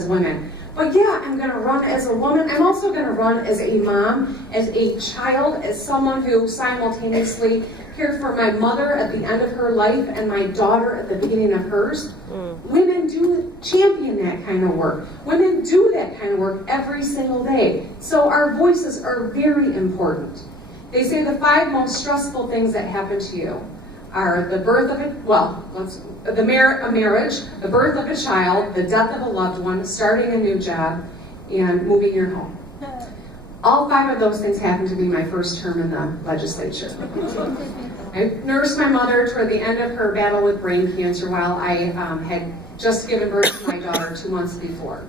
as women. But yeah, I'm going to run as a woman. I'm also going to run as a mom, as a child, as someone who simultaneously cared for my mother at the end of her life and my daughter at the beginning of hers. Women do champion that kind of work. Women do that kind of work every single day. So our voices are very important. They say the 5 most stressful things that happen to you are the birth of a marriage, the birth of a child, the death of a loved one, starting a new job, and moving your home. All 5 of those things happened to be my first term in the legislature. I nursed my mother toward the end of her battle with brain cancer while I had just given birth to my daughter 2 months before.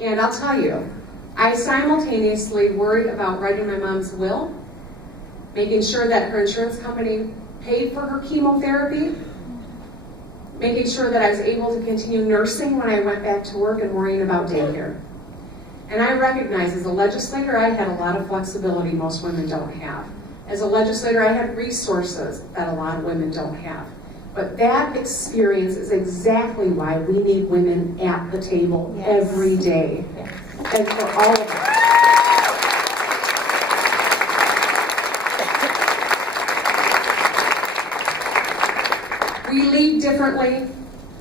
And I'll tell you, I simultaneously worried about writing my mom's will, making sure that her insurance company paid for her chemotherapy, making sure that I was able to continue nursing when I went back to work, and worrying about daycare. And I recognize as a legislator, I had a lot of flexibility most women don't have. As a legislator, I had resources that a lot of women don't have. But that experience is exactly why we need women at the table every day. And for all of us. We lead differently.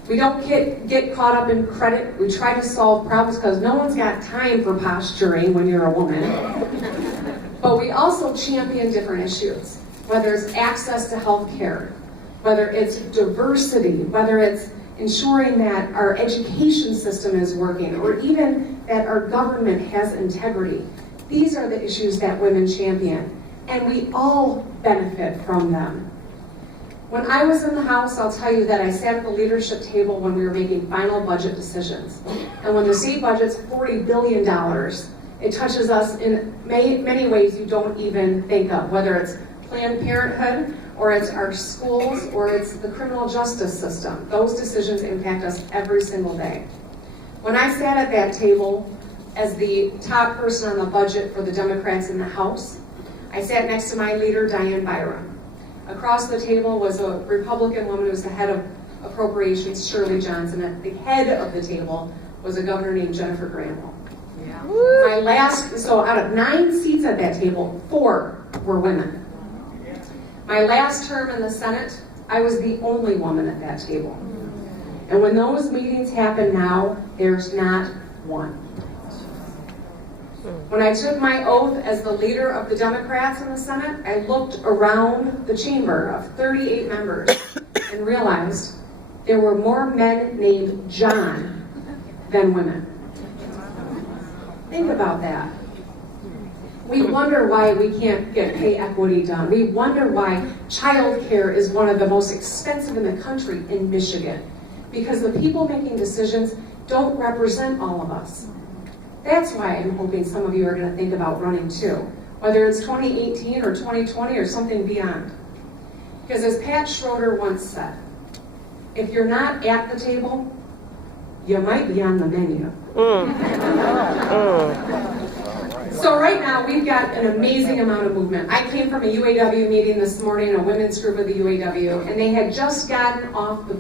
We don't get caught up in credit. We try to solve problems because no one's got time for posturing when you're a woman. But we also champion different issues, whether it's access to health care, whether it's diversity, whether it's ensuring that our education system is working, or even that our government has integrity. These are the issues that women champion, and we all benefit from them. When I was in the House, I'll tell you that I sat at the leadership table when we were making final budget decisions. And when the state budget's $40 billion, it touches us in many ways you don't even think of, whether it's Planned Parenthood, or it's our schools, or it's the criminal justice system. Those decisions impact us every single day. When I sat at that table as the top person on the budget for the Democrats in the House, I sat next to my leader, Diane Byram. Across the table was a Republican woman who was the head of appropriations, Shirley Johnson. At the head of the table was a governor named Jennifer Granholm. So out of 9 seats at that table, 4 were women. My last term in the Senate, I was the only woman at that table. And when those meetings happen now, there's not one. When I took my oath as the leader of the Democrats in the Senate, I looked around the chamber of 38 members and realized there were more men named John than women. Think about that. We wonder why we can't get pay equity done. We wonder why child care is one of the most expensive in the country in Michigan, because the people making decisions don't represent all of us. That's why I'm hoping some of you are going to think about running too, whether it's 2018 or 2020 or something beyond. Because as Pat Schroeder once said, if you're not at the table, you might be on the menu. So right now, we've got an amazing amount of movement. I came from a UAW meeting this morning, a women's group of the UAW, and they had just gotten off the